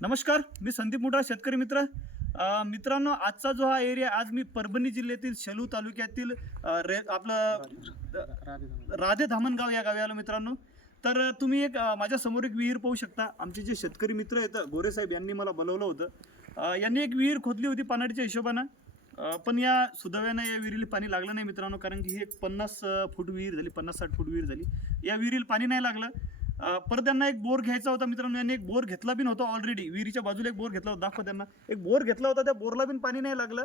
नमस्कार, मी संदीप मुंडा, शेतकरी मित्र. मित्रांनो, आजचा जो हा एरिया, आज मी परभणी जिल्ह्यातील शेलू तालुक्यातील आपलं राधे धामणगाव या गावी आलो मित्रांनो. तर तुम्ही माझ्या समोर एक विहीर पाहू शकता. आमचे जे शेतकरी मित्र आहेत गोरे साहेब यांनी मला बोलवलं होतं. यांनी एक विहीर खोदली होती पाण्याच्या हिशोबानं. पण या सुदैवानं या विहिरीला पाणी लागलं नाही मित्रांनो, कारण की ही एक 50 फूट विहीर झाली, 50-60 फूट विहीर झाली. या विहिरीला पाणी नाही लागलं. परत त्यांना एक बोर घ्यायचा होता मित्रांनो. यांनी एक बोर घेतला बिन होता ऑलरेडी. विहिरीच्या बाजूला एक बोर घेतला होता, दाखव त्यांना. एक बोर घेतला होता, त्या बोरला बिन पाणी नाही लागलं.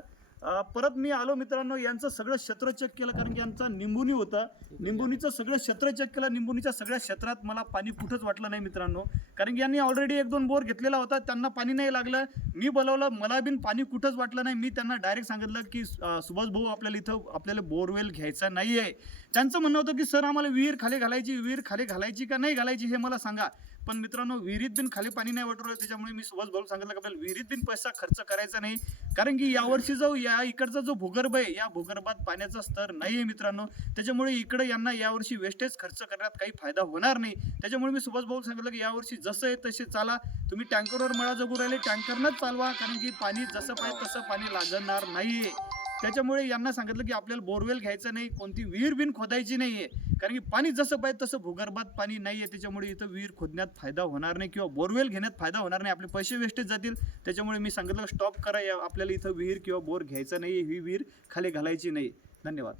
परत मी आलो मित्रांनो, यांचं सगळं क्षेत्र चेक केलं, कारण की यांचा निंबुनी होता. निंबुनीचं सगळं क्षेत्र चेक केलं. निंबुनीच्या सगळ्या क्षेत्रात मला पाणी कुठंच वाटलं नाही मित्रांनो, कारण की यांनी ऑलरेडी 1-2 बोर घेतलेला होता, त्यांना पाणी नाही लागलं. मी बोलवलं, मला बिन पाणी कुठंच वाटलं नाही. मी त्यांना डायरेक्ट सांगितलं की सुभाष भाऊ, आपल्याला बोरवेल घ्यायचा नाही आहे. त्यांचं म्हणणं होतं की सर, आम्हाला विहीर खाली घालायची का नाही घालायची हे मला सांगा. पण मित्रांनो, विहिरीत बिन खाली पाणी नाही वाटलं. त्याच्यामुळे मी सुभाष भाऊ सांगितलं की आपल्याला विहिरीत बिन पैसा खर्च करायचा नाही, कारण की यावर्षी या इकडचा जो भूगर्भ आहे, या भूगर्भात पाण्याचा स्तर नाही आहे मित्रांनो. त्याच्यामुळे इकडे यांना यावर्षी वेस्टेज खर्च करण्यात काही फायदा होणार नाही. त्याच्यामुळे मी सुभाष भाऊ सांगितलं की यावर्षी जसं आहे तसे चाला. तुम्ही टँकरवर मळा जगू राहिले, टँकरनंच चालवा, कारण की पाणी जसं पाहिजे तसं पाणी लागणार नाहीये. त्याच्यामुळे यांना सांगितलं की आपल्याला बोरवेल घ्यायचं नाही, कोणती विहीर बिन खोदायची नाहीये, कारण की पाणी जसं पाहिजे तसं भूगर्भात पाणी नाहीये. त्याच्यामुळे इथं विहीर खोदण्यात फायदा होणार नाही किंवा बोरवेल घेण्यात फायदा होणार नाही. आपले पैसे वेस्टेज जातील. त्याच्यामुळे मी सांगितलं स्टॉप करा, आपल्याला इथं विहीर किंवा बोर घ्यायचा नाही, ही विहीर खाली घालायची नाही. धन्यवाद.